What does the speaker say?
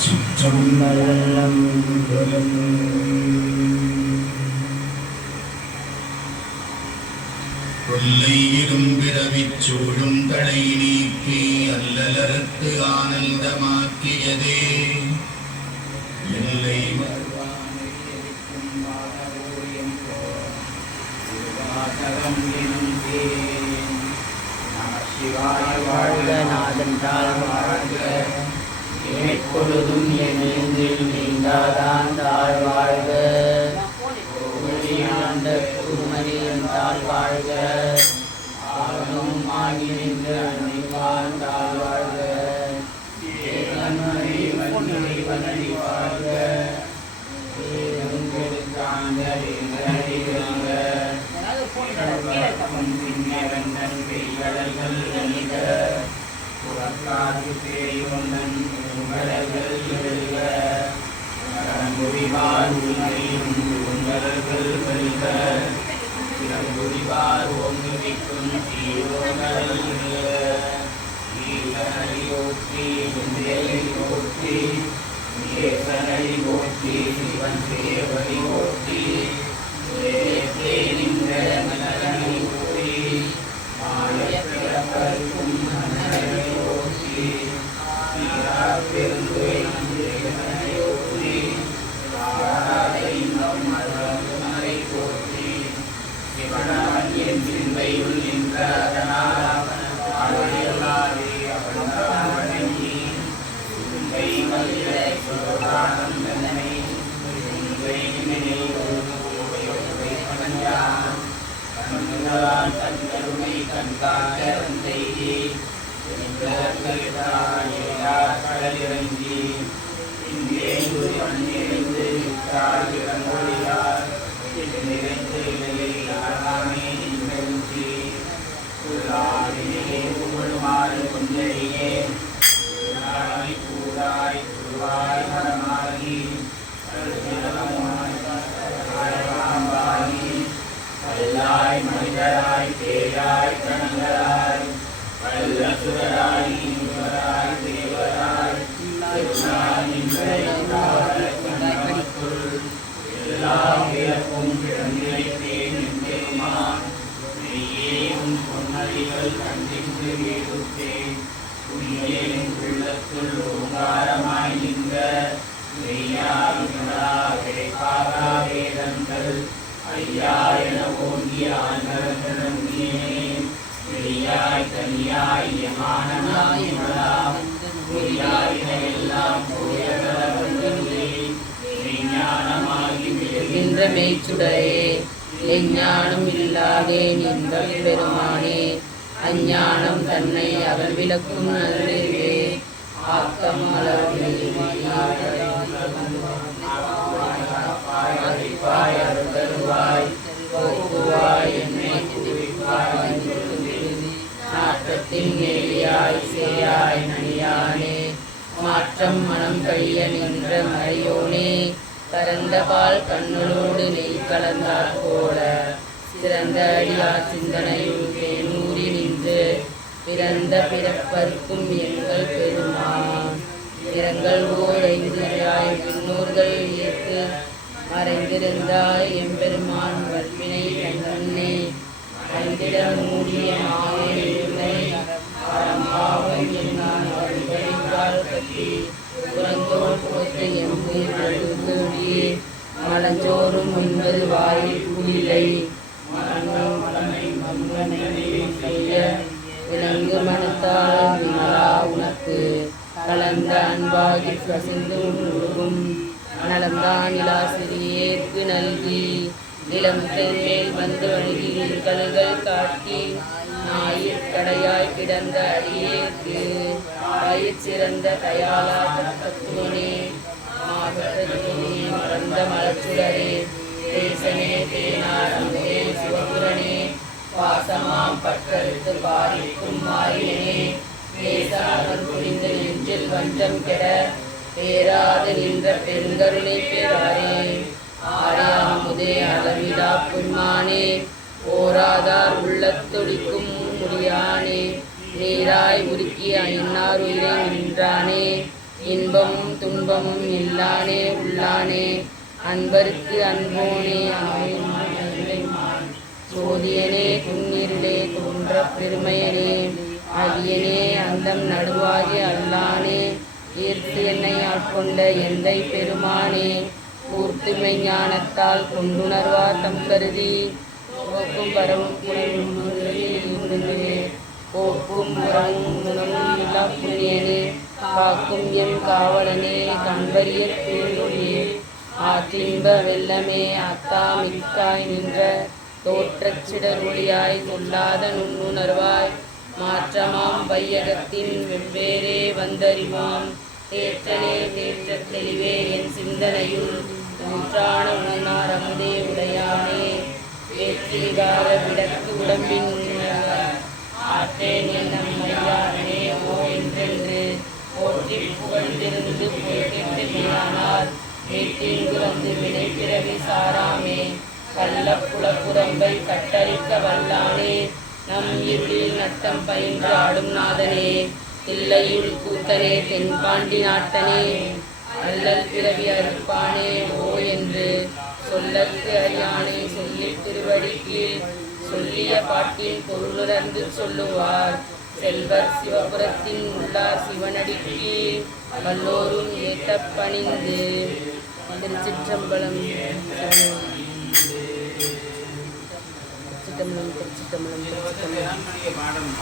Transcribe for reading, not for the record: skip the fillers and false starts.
சிற்றம்பலம். கொல்லை இரும்பிறவிச் சூழும் தடை நீக்கி அல்லலறுத்து ஆனந்தமாக்கியதே எல்லை நாதன் தாழ்வாழ்க எப்பொழுதும் என் நெஞ்சில் நீங்காதான் தாழ்வாழ்க. ஆண்ட குருமதியின் தாழ்வாழ்க ஆகமும் ஆகி நின்ற அன்னைவான் தாழ்வாழ்க. ஏகன்மறை வன்மறை வனடி வாழ்க மெய்ச்சுடரே எஞ்ஞானம் இல்லாதே நின்பல் பெருமானே. அஞ்ஞானம் தன்னை அவள் விளக்கும் நல்லே ஆக்கம் அருள்தருவாய் போக்குவாய் என்னை குவிப்பாய் நாட்டத்தின் நேரியாய் சேயாய் நனியானே. மாற்றம் மனம் கழிய நின்ற மறையோனே. பரந்த பால் கண்ணலோடு நெய் கலந்தாற் போல சிறந்த அடியார் சிந்தனையுள் தேனூறி நின்று பிறந்த பிறப்பருக்கும் எங்கள் பெருமான். இரங்கள் ஓர் ஐந்துராய் விண்ணூர்கள் ஏற்று மறைந்திருந்தாய் எம்பெருமான் வல்வினை கண்ணே. ஐந்திட மூடிய மாலை அறம்பாவும் என்னான் வழிகால் கட்டி புறந்தோல் போற்று எம்பூடி மலஞ்சோறும் ஒன்பது வாயில் குளிலை செய்ய விலங்கு மனத்தால் விமலா உனக்கு கலந்த அன்பாகி கசிந்து உருகும் நலந்தான் இலாசிரியேற்கு நல்கி நிலம் மேல் வந்து வழியில் கல்கள் காட்டி ஞாயிற்கடையாய் கிடந்த அடியேற்கு பயிர் சிறந்த தயாலா தத்துவனே. மாசத்தே மறந்த மலச்சுடரே தேசனே தேனார் அங்கே சிவபுரனே. பாசமாம் பற்றெடுத்து பாரிக்கும் மாரியனே. பேசாமல் புரிந்து நெஞ்சில் வஞ்சம் கெட பேராது நின்ற பெருங்கருணை பெறாரே. ஆறாமுதே அளவிடா புன்மானே. ஓராதார் உள்ளத்தொடிக்கும் முடியானே. நீராய் உருக்கிய ஐநார் உயிரை நின்றானே. இன்பமும் துன்பமும் இல்லானே உள்ளானே அன்பருக்கு அன்போனே ஆயுமான் சோதியனே துன்னிருளே தோன்ற பெருமையனே அகியனே அந்தம் நடுவாகி அல்லானே ஈர்த்து என்னை ஆட்கொண்ட எந்தை பெருமானே கூர்த்துமை ஞானத்தால் கொண்டுணர்வார் தம் கருதி போக்கும் பரவும் போக்கும் உறவும் உணவும் இல்லா புண்ணியனே காக்கும் எம் காவலனே கண்பரிய பேரொழியே ஆற்றின்ப வெள்ளமே அத்தா மிக்காய் நின்ற தோற்றச் சிடரொளியாய் சொல்லாத நுண்ணுணர்வாய் மாற்றமாம் வையகத்தின் வெவ்வேறே வந்தறிவாம் தேற்றனே தேற்றத் தெளிவே என் சிந்தனையுள் ஊற்றான உணர்ந்தார் அமுதே உடையானே வேற்றிகார விடக்கு உடம்பின் ஆற்றேன் என்னும் மையானே ஓ என்றென்று போற்றி புகழ்ந்திருந்து போற்றிட்டு மீனானார் வீட்டிற்கு வந்து வினை பிறவி சாராமே கள்ள புலப்புறம்பை கட்டளிக்க வல்லானே நம் இருளில் நட்டம் பயின்று ஆடும் நாதனே தில்லையுள் கூத்தனே தென்பாண்டி நாட்டனே அல்லல் பிறவி அறுப்பானே ஓ என்று சொல்லற்கு அறியானே சொல்லில் திருவடி கீழ் சொல்லிய பாட்டின் பொருளுணர்ந்து சொல்லுவார் செல்வர் சிவபுரத்தின் உள்ளார் சிவனடி கீழ் வல்லோரும் ஏற்ற பணிந்து. திருச்சிற்றம்பலம். திருச்சிற்றம்பலம். திருச்சிற்றம்பலம். திருச்சிற்றம்பலம்.